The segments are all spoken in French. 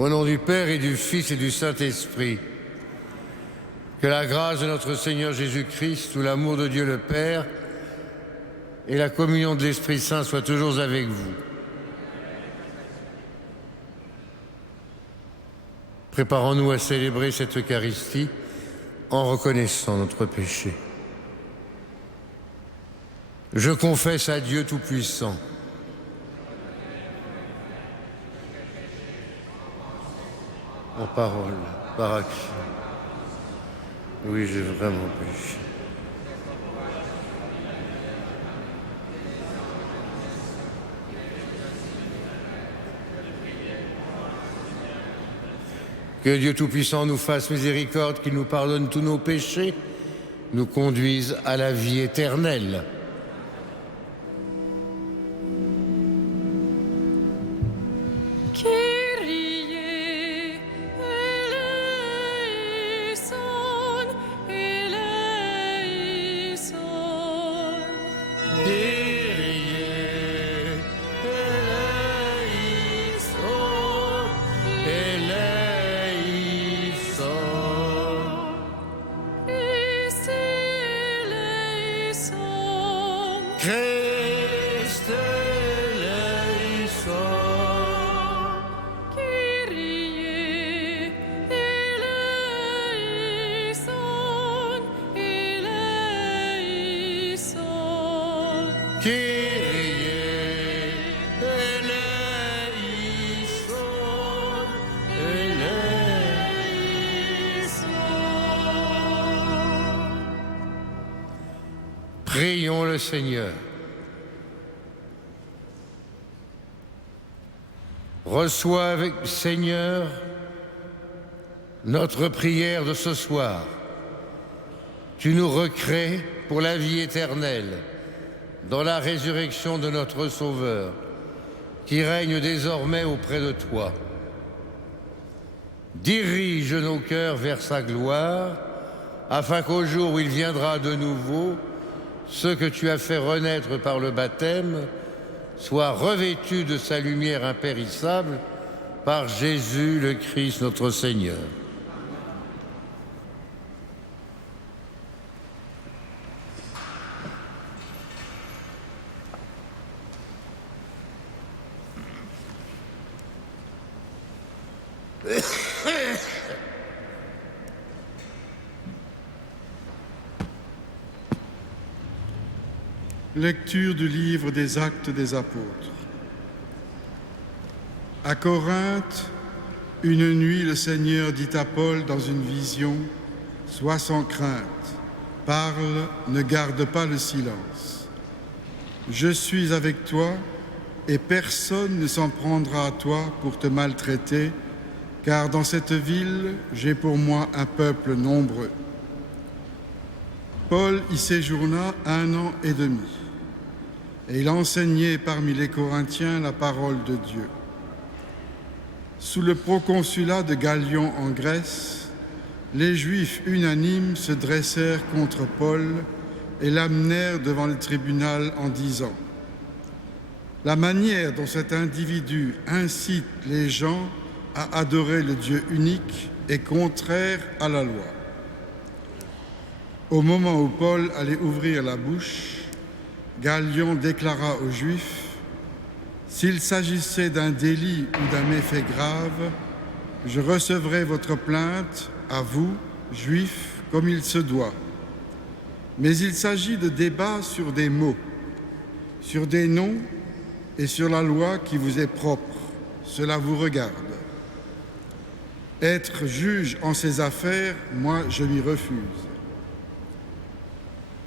Au nom du Père et du Fils et du Saint-Esprit, que la grâce de notre Seigneur Jésus-Christ, tout l'amour de Dieu le Père et la communion de l'Esprit Saint soient toujours avec vous. Préparons-nous à célébrer cette Eucharistie en reconnaissant notre péché. Je confesse à Dieu Tout-Puissant, en parole, par action. Oui, j'ai vraiment péché. Que Dieu Tout-Puissant nous fasse miséricorde, qu'il nous pardonne tous nos péchés, nous conduise à la vie éternelle. Prions le Seigneur. Reçois, Seigneur, notre prière de ce soir. Tu nous recrées pour la vie éternelle, dans la résurrection de notre Sauveur, qui règne désormais auprès de toi. Dirige nos cœurs vers sa gloire, afin qu'au jour où il viendra de nouveau, ceux que tu as fait renaître par le baptême soient revêtus de sa lumière impérissable par Jésus le Christ notre Seigneur. Lecture du livre des Actes des Apôtres. À Corinthe, une nuit, le Seigneur dit à Paul dans une vision, « Sois sans crainte, parle, ne garde pas le silence. Je suis avec toi et personne ne s'en prendra à toi pour te maltraiter, car dans cette ville, j'ai pour moi un peuple nombreux. » Paul y séjourna 1 an et demi. Et il enseignait parmi les Corinthiens la parole de Dieu. Sous le proconsulat de Gallion en Grèce, les Juifs unanimes se dressèrent contre Paul et l'amenèrent devant le tribunal en disant « La manière dont cet individu incite les gens à adorer le Dieu unique est contraire à la loi. » Au moment où Paul allait ouvrir la bouche, Gallion déclara aux Juifs « S'il s'agissait d'un délit ou d'un méfait grave, je recevrai votre plainte, à vous, Juifs, comme il se doit. Mais il s'agit de débats sur des mots, sur des noms et sur la loi qui vous est propre. Cela vous regarde. Être juge en ces affaires, moi, je m'y refuse. »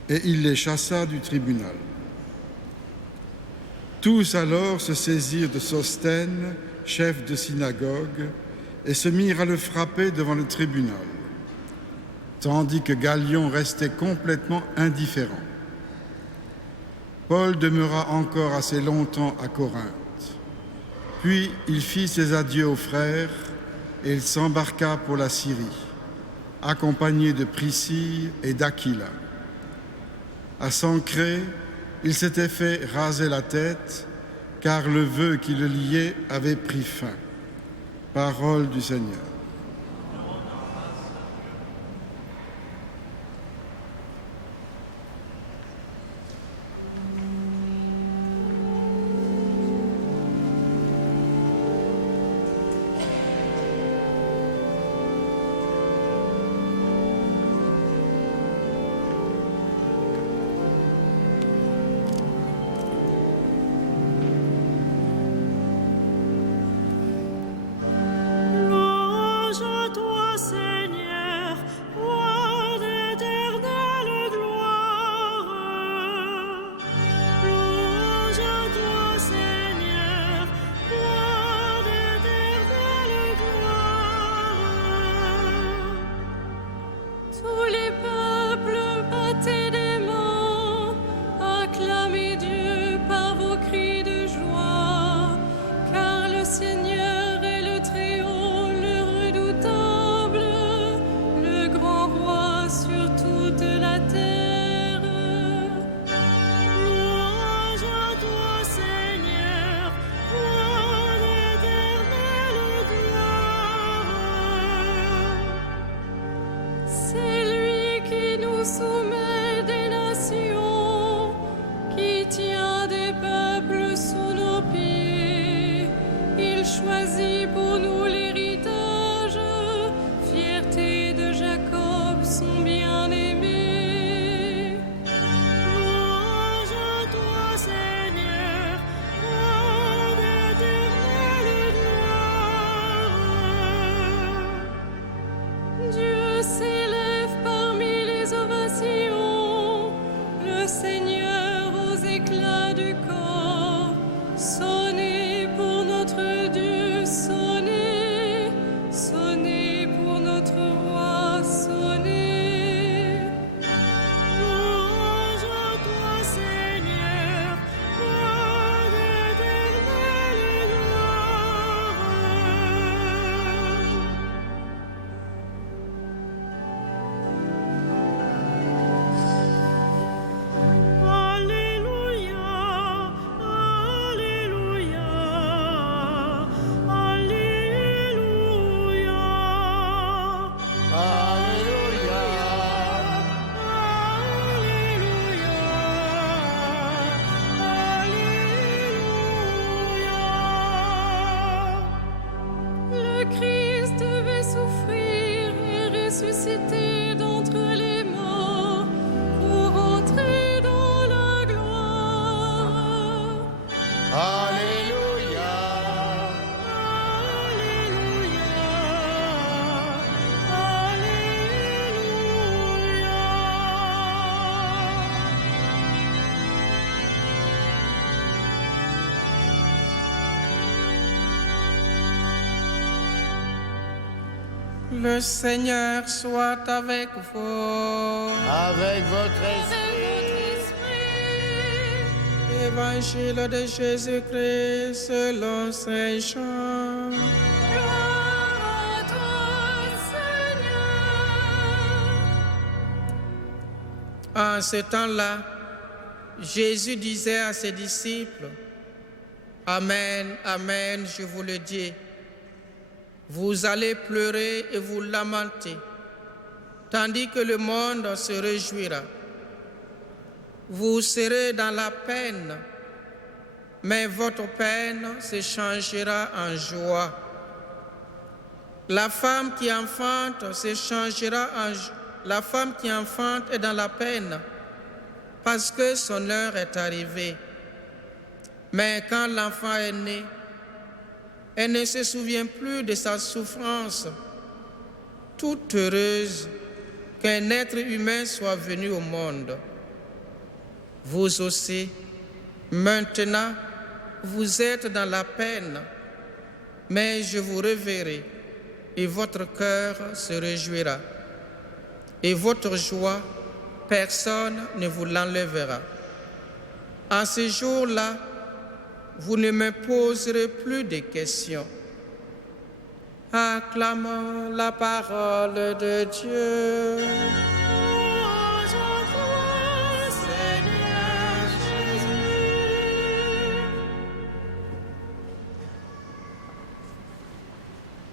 Et il les chassa du tribunal. Tous alors se saisirent de Sosthène, chef de synagogue, et se mirent à le frapper devant le tribunal, tandis que Gallion restait complètement indifférent. Paul demeura encore assez longtemps à Corinthe. Puis il fit ses adieux aux frères et il s'embarqua pour la Syrie, accompagné de Priscille et d'Aquila. À Sancrée, il s'était fait raser la tête, car le vœu qui le liait avait pris fin. Parole du Seigneur. Le Seigneur soit avec vous. Avec votre esprit. Évangile de Jésus-Christ selon Saint Jean. Gloire à toi, Seigneur. En ce temps-là, Jésus disait à ses disciples, « Amen, amen, je vous le dis. Vous allez pleurer et vous lamenter, tandis que le monde se réjouira. Vous serez dans la peine, mais votre peine se changera en joie. La femme qui enfante la femme qui enfante est dans la peine, parce que son heure est arrivée. Mais quand l'enfant est né, elle ne se souvient plus de sa souffrance, toute heureuse qu'un être humain soit venu au monde. Vous aussi, maintenant, vous êtes dans la peine, mais je vous reverrai et votre cœur se réjouira. Et votre joie, personne ne vous l'enlèvera. En ce jour-là, vous ne me poserez plus de questions. Acclamons la parole de Dieu. Louange à toi, Seigneur Jésus. 「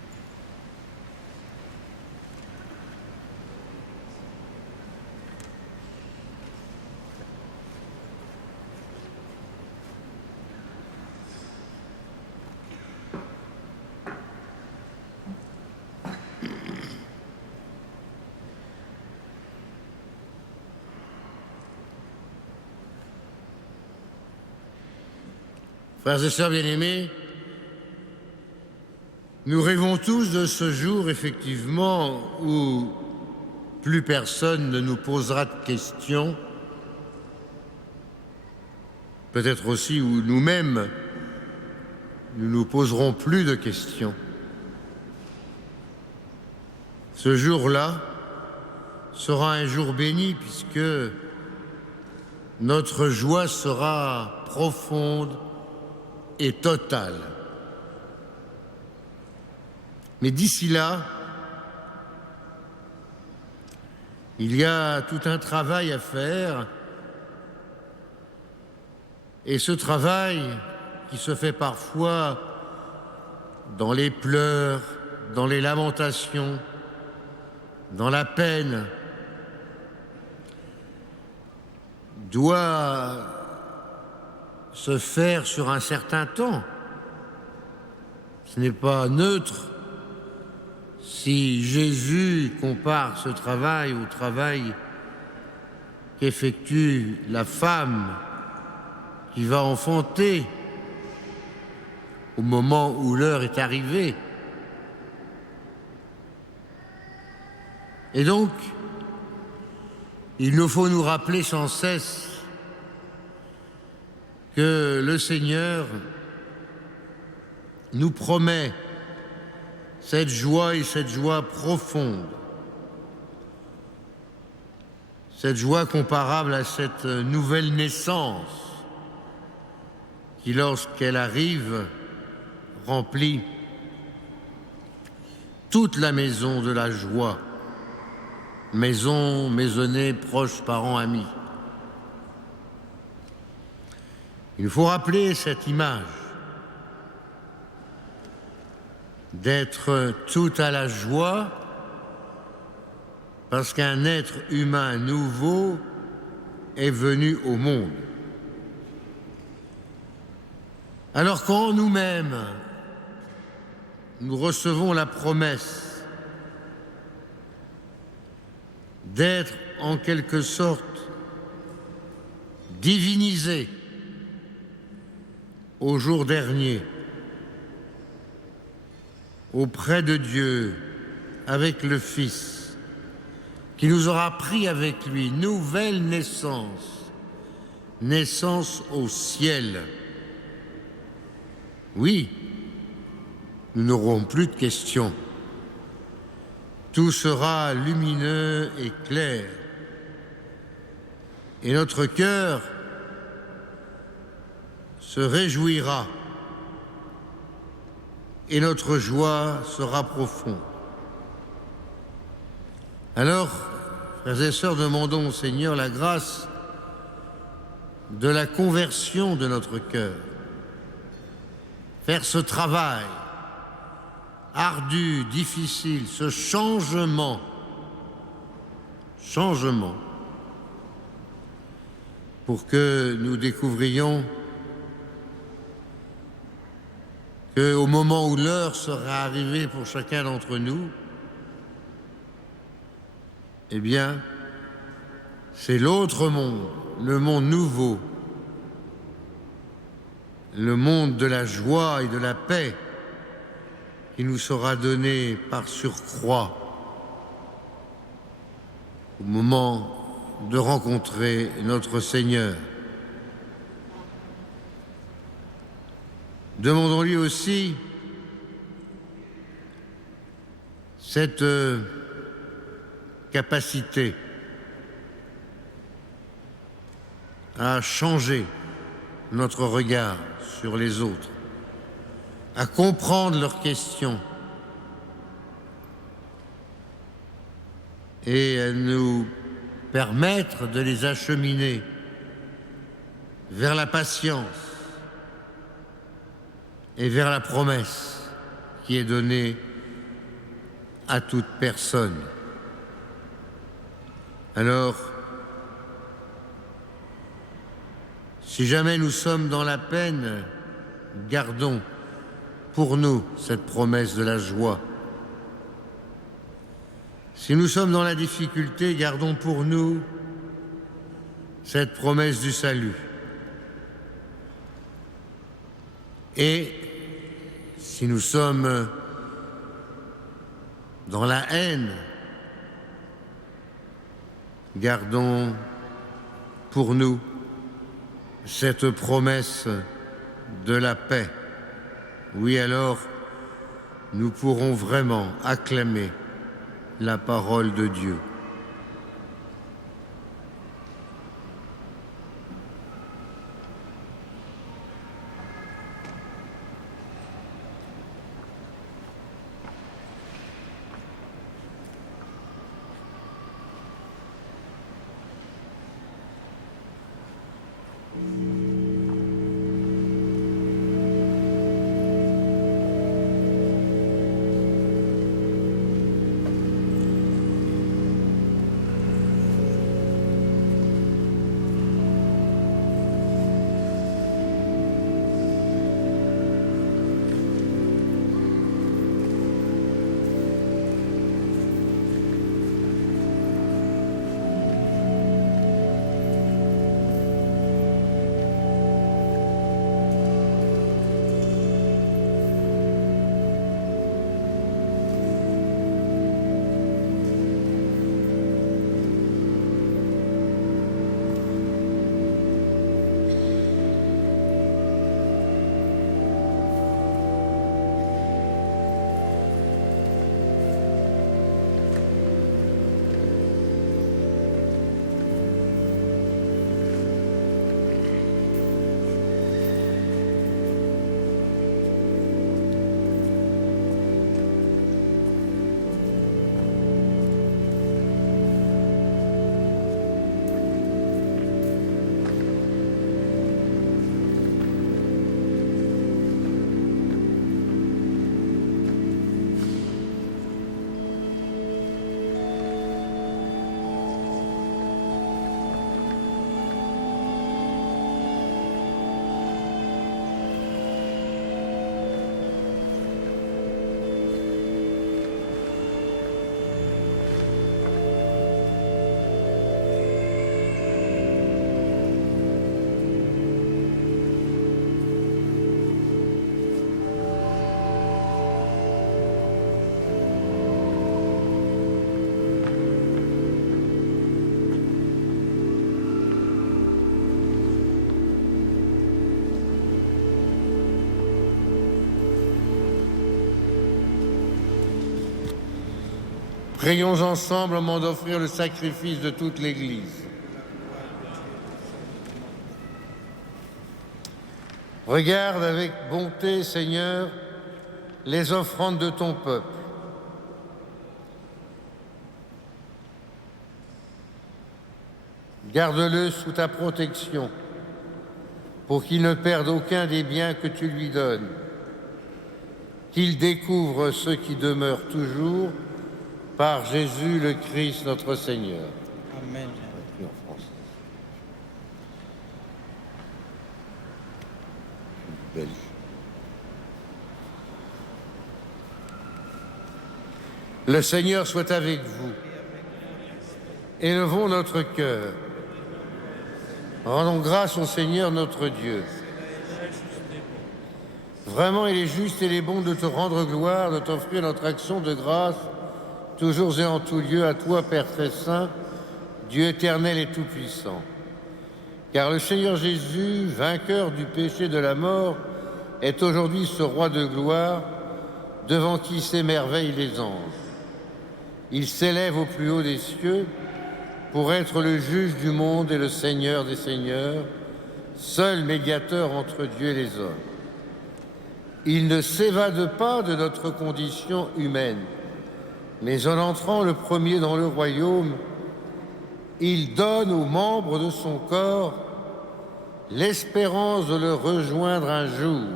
Frères et sœurs bien-aimés, nous rêvons tous de ce jour, effectivement, où plus personne ne nous posera de questions, peut-être aussi où nous-mêmes, nous ne nous poserons plus de questions. Ce jour-là sera un jour béni puisque notre joie sera profonde et totale. Mais d'ici là, il y a tout un travail à faire, et ce travail qui se fait parfois dans les pleurs, dans les lamentations, dans la peine, doit se faire sur un certain temps. Ce n'est pas neutre si Jésus compare ce travail au travail qu'effectue la femme qui va enfanter au moment où l'heure est arrivée. Et donc, il nous faut nous rappeler sans cesse que le Seigneur nous promet cette joie et cette joie profonde, cette joie comparable à cette nouvelle naissance qui, lorsqu'elle arrive, remplit toute la maison de la joie, maison, maisonnée, proches, parents, amis. Il faut rappeler cette image d'être tout à la joie parce qu'un être humain nouveau est venu au monde. Alors quand nous-mêmes, nous recevons la promesse d'être en quelque sorte divinisés au jour dernier, auprès de Dieu, avec le Fils, qui nous aura pris avec lui, nouvelle naissance, naissance au ciel. Oui, nous n'aurons plus de questions. Tout sera lumineux et clair. Et notre cœur se réjouira. Et notre joie sera profonde. Alors, frères et sœurs, demandons au Seigneur la grâce de la conversion de notre cœur. Faire ce travail ardu, difficile, ce changement, pour que nous découvrions qu'au moment où l'heure sera arrivée pour chacun d'entre nous, eh bien, c'est l'autre monde, le monde nouveau, le monde de la joie et de la paix qui nous sera donné par surcroît au moment de rencontrer notre Seigneur. Demandons-lui aussi cette capacité à changer notre regard sur les autres, à comprendre leurs questions et à nous permettre de les acheminer vers la patience et vers la promesse qui est donnée à toute personne. Alors, si jamais nous sommes dans la peine, gardons pour nous cette promesse de la joie. Si nous sommes dans la difficulté, gardons pour nous cette promesse du salut. Et si nous sommes dans la haine, gardons pour nous cette promesse de la paix. Oui, alors nous pourrons vraiment acclamer la parole de Dieu. Prions ensemble au moment d'offrir le sacrifice de toute l'Église. Regarde avec bonté, Seigneur, les offrandes de ton peuple. Garde-le sous ta protection, pour qu'il ne perde aucun des biens que tu lui donnes, qu'il découvre ceux qui demeurent toujours, par Jésus le Christ notre Seigneur. Amen. Belle. Le Seigneur soit avec vous. Élevons notre cœur. Rendons grâce au Seigneur notre Dieu. Vraiment, il est juste et il est bon de te rendre gloire, de t'offrir notre action de grâce, toujours et en tout lieu, à toi, Père très saint, Dieu éternel et tout-puissant. Car le Seigneur Jésus, vainqueur du péché de la mort, est aujourd'hui ce roi de gloire, devant qui s'émerveillent les anges. Il s'élève au plus haut des cieux pour être le juge du monde et le Seigneur des seigneurs, seul médiateur entre Dieu et les hommes. Il ne s'évade pas de notre condition humaine, mais en entrant le premier dans le royaume, il donne aux membres de son corps l'espérance de le rejoindre un jour.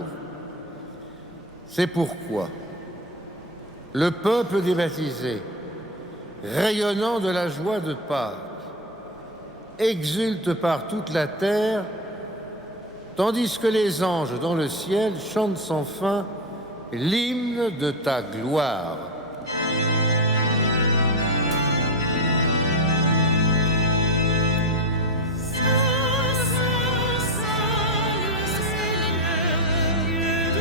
C'est pourquoi le peuple des baptisés, rayonnant de la joie de Pâques, exulte par toute la terre, tandis que les anges dans le ciel chantent sans fin l'hymne de ta gloire. Saint, Saint, Saint, le Seigneur, Dieu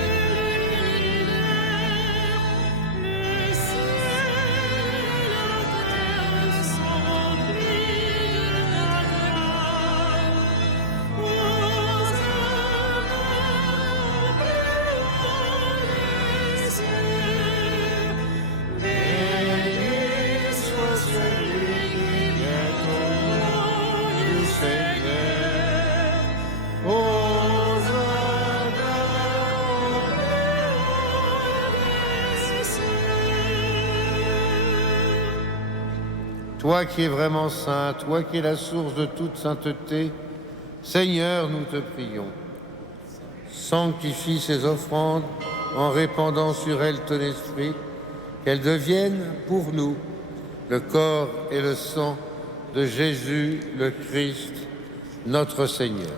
Toi qui es vraiment saint, toi qui es la source de toute sainteté, Seigneur, nous te prions. Sanctifie ces offrandes en répandant sur elles ton esprit, qu'elles deviennent pour nous le corps et le sang de Jésus le Christ, notre Seigneur.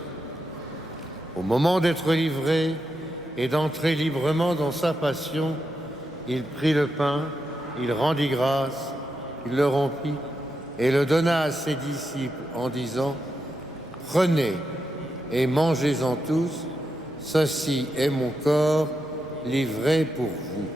Au moment d'être livré et d'entrer librement dans sa passion, il prit le pain, il rendit grâce, il le rompit et le donna à ses disciples en disant « Prenez et mangez-en tous, ceci est mon corps livré pour vous. »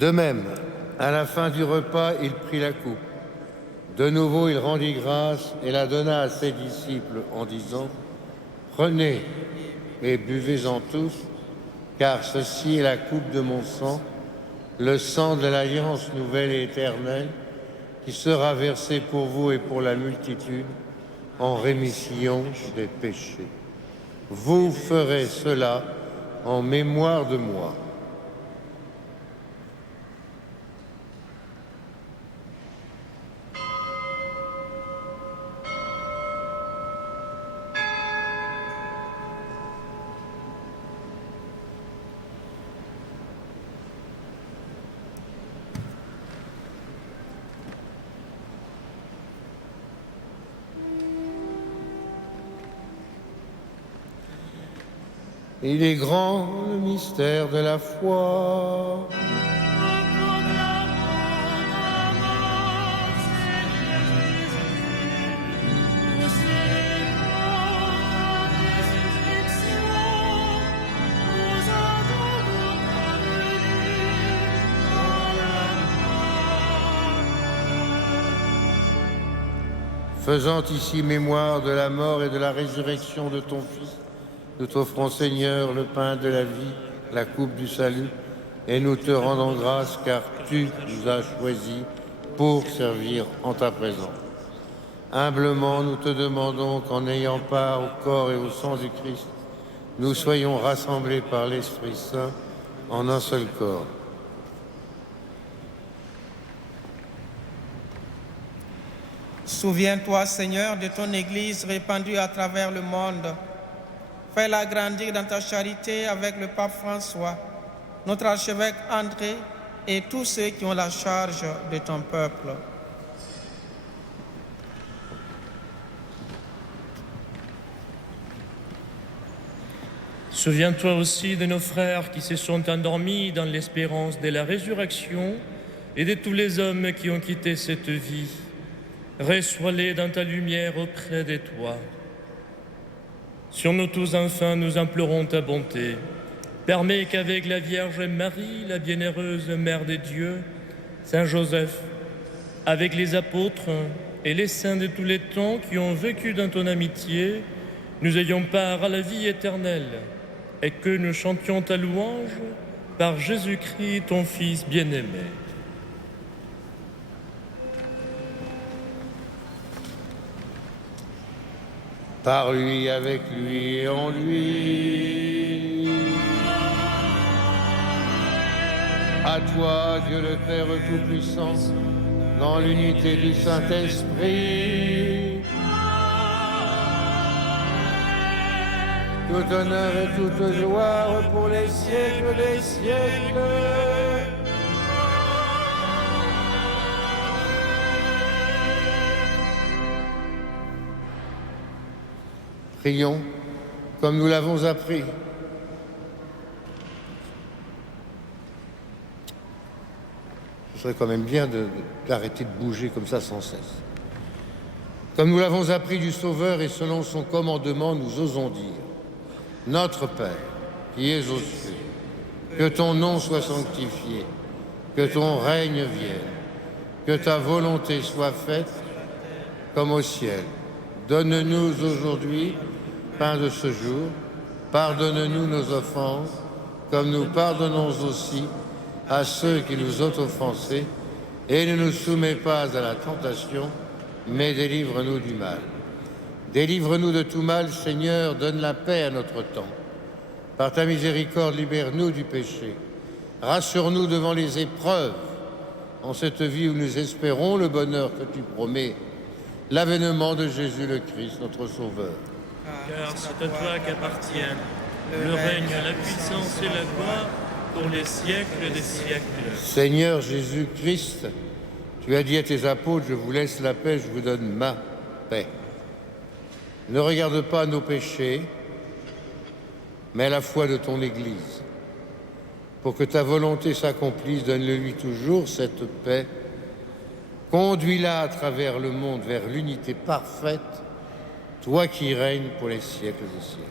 De même, à la fin du repas, il prit la coupe. De nouveau, il rendit grâce et la donna à ses disciples en disant « Prenez et buvez-en tous, car ceci est la coupe de mon sang, le sang de l'alliance nouvelle et éternelle, qui sera versé pour vous et pour la multitude en rémission des péchés. Vous ferez cela en mémoire de moi. » Il est grand le mystère de la foi. Faisant ici mémoire de la mort et de la résurrection de ton Fils, nous t'offrons, Seigneur, le pain de la vie, la coupe du salut, et nous te rendons grâce car tu nous as choisis pour servir en ta présence. Humblement, nous te demandons qu'en ayant part au corps et au sang du Christ, nous soyons rassemblés par l'Esprit Saint en un seul corps. Souviens-toi, Seigneur, de ton Église répandue à travers le monde. Fais-la grandir dans ta charité avec le pape François, notre archevêque André et tous ceux qui ont la charge de ton peuple. Souviens-toi aussi de nos frères qui se sont endormis dans l'espérance de la résurrection et de tous les hommes qui ont quitté cette vie. Reçois-les dans ta lumière auprès de toi. Sur nous tous, enfin, nous implorons ta bonté. Permets qu'avec la Vierge Marie, la bienheureuse Mère de Dieu, Saint Joseph, avec les apôtres et les saints de tous les temps qui ont vécu dans ton amitié, nous ayons part à la vie éternelle et que nous chantions ta louange par Jésus-Christ, ton Fils bien-aimé. Par lui, avec lui et en lui. À toi, Dieu le Père Tout-Puissant, dans l'unité du Saint-Esprit, tout honneur et toute gloire pour les siècles des siècles. Prions comme nous l'avons appris. Ce serait quand même bien d'arrêter de bouger comme ça sans cesse. Comme nous l'avons appris du Sauveur et selon son commandement, nous osons dire « Notre Père, qui es aux cieux, que ton nom soit sanctifié, que ton règne vienne, que ta volonté soit faite comme au ciel. Donne-nous aujourd'hui pain de ce jour. Pardonne-nous nos offenses, comme nous pardonnons aussi à ceux qui nous ont offensés, et ne nous soumets pas à la tentation, mais délivre-nous du mal. Délivre-nous de tout mal, Seigneur, donne la paix à notre temps. Par ta miséricorde, libère-nous du péché. Rassure-nous devant les épreuves, en cette vie où nous espérons le bonheur que tu promets, l'avènement de Jésus le Christ, notre Sauveur. Car c'est à toi qu'appartiennent le règne, la puissance et la gloire pour les siècles des siècles. Seigneur Jésus-Christ, tu as dit à tes apôtres, je vous laisse la paix, je vous donne ma paix. Ne regarde pas nos péchés, mais la foi de ton Église. Pour que ta volonté s'accomplisse, donne-le-lui toujours cette paix. Conduis-la à travers le monde vers l'unité parfaite, toi qui règnes pour les siècles des siècles.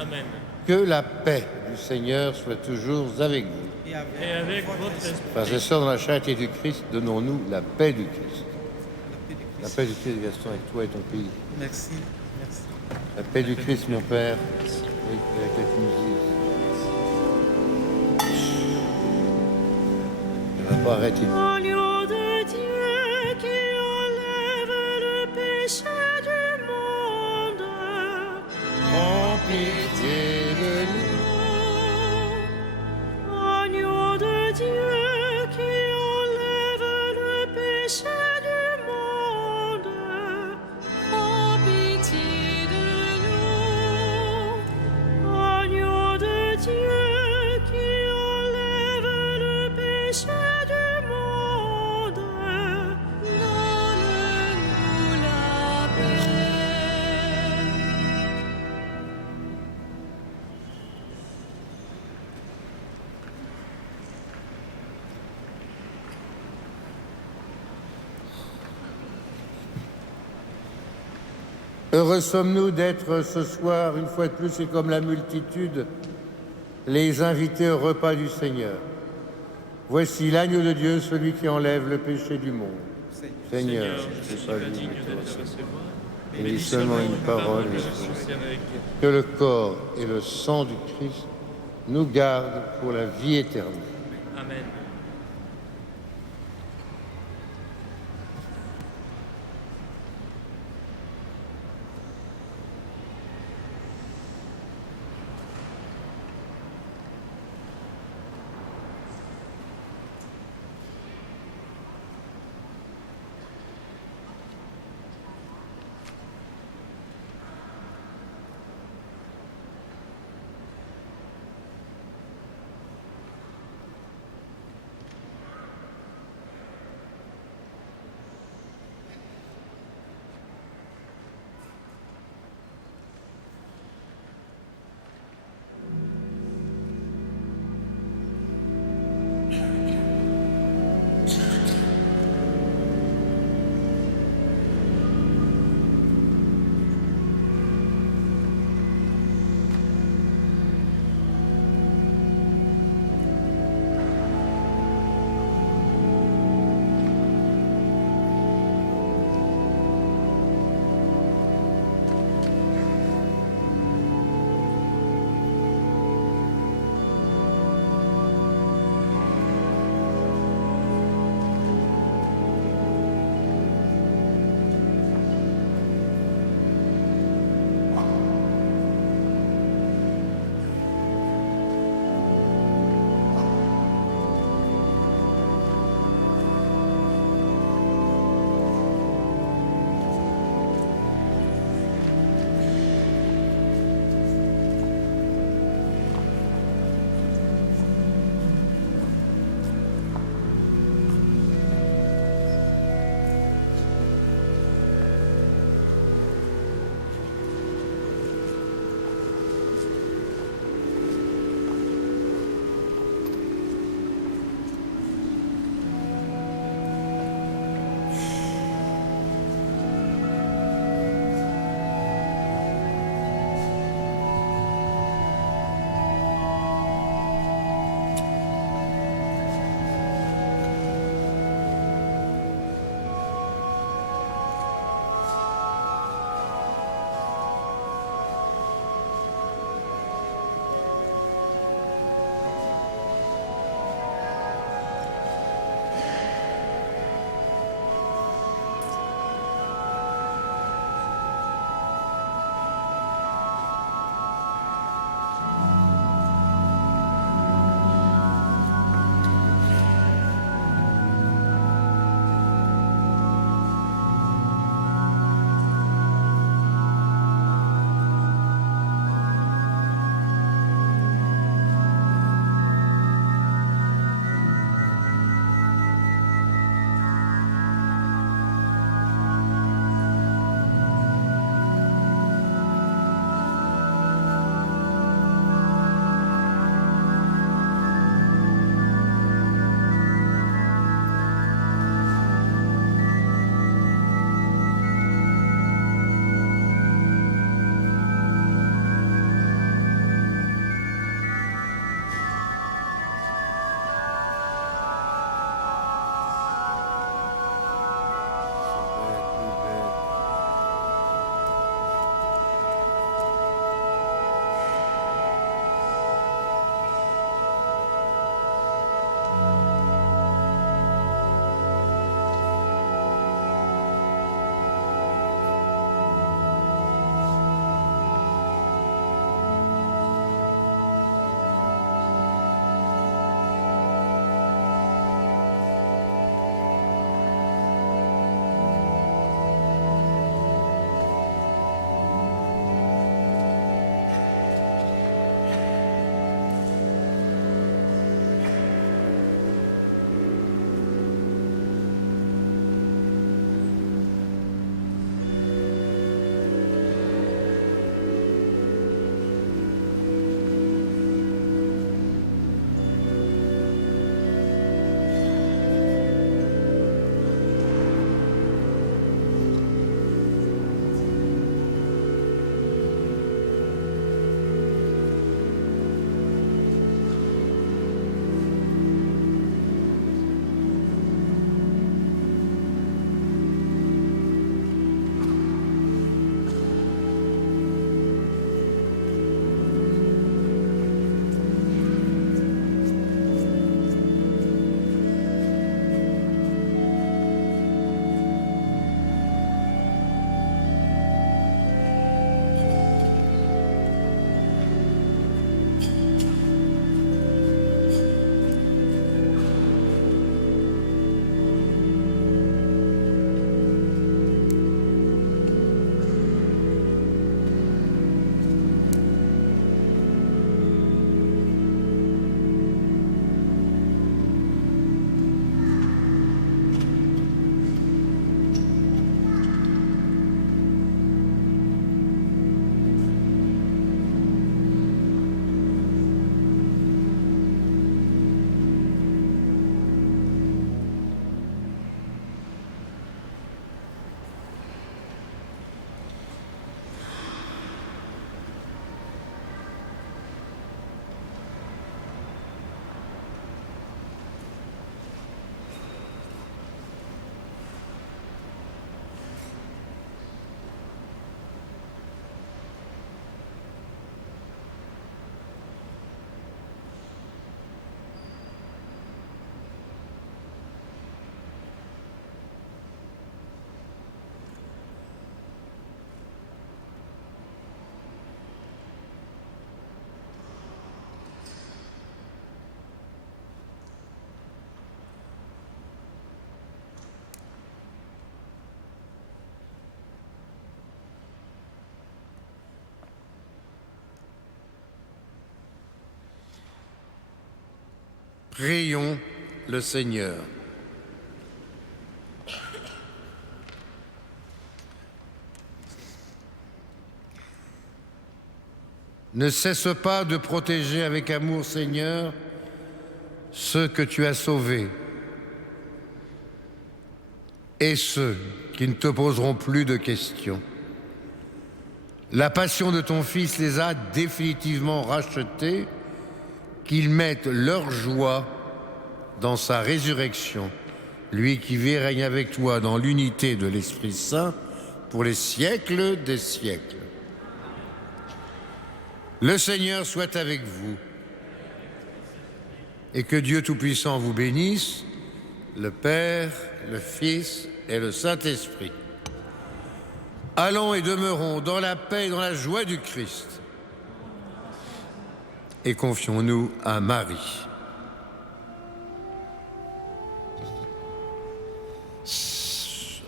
Amen. Que la paix du Seigneur soit toujours avec vous. Et avec votre esprit. Frères et sœurs, dans la charité du Christ, donnons-nous la paix du Christ. La paix du Christ, Gaston, avec toi et ton pays. Merci. Merci. La paix du Christ, mon Père, avec la musique. Ne va pas arrêter. Agneau de Dieu qui enlève le péché du monde, En pitié de nous. agneau de Dieu qui enlève le péché du monde, en pitié de nous. Agneau de Dieu qui enlève le péché du monde, donne-nous la paix. Heureux sommes-nous d'être ce soir, une fois de plus, et comme la multitude, les invités au repas du Seigneur. Voici l'agneau de Dieu, celui qui enlève le péché du monde. Seigneur, je ne suis pas digne digne de de te te recevoir. recevoir, mais dis seulement une parole, que et je je suis serai. avec. Que le corps et le sang du Christ nous gardent pour la vie éternelle. Amen. Prions le Seigneur. Ne cesse pas de protéger avec amour, Seigneur, ceux que tu as sauvés et ceux qui ne te poseront plus de questions. La passion de ton Fils les a définitivement rachetés, qu'ils mettent leur joie dans sa résurrection, lui qui vit et règne avec toi dans l'unité de l'Esprit Saint pour les siècles des siècles. Le Seigneur soit avec vous et que Dieu Tout-Puissant vous bénisse, le Père, le Fils et le Saint-Esprit. Allons et demeurons dans la paix et dans la joie du Christ. Et confions-nous à Marie.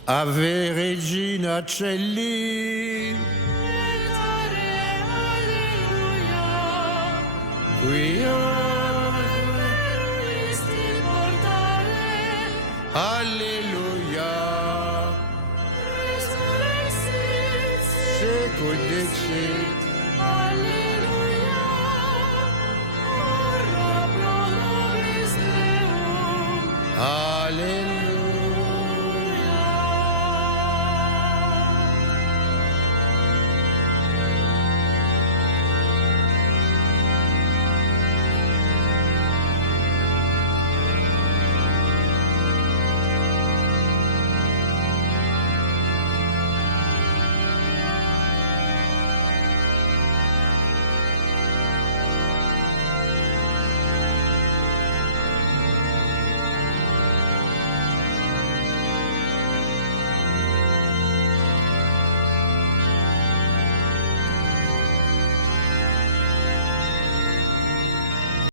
Ave Regina Caeli, quia Alleluia, secundexit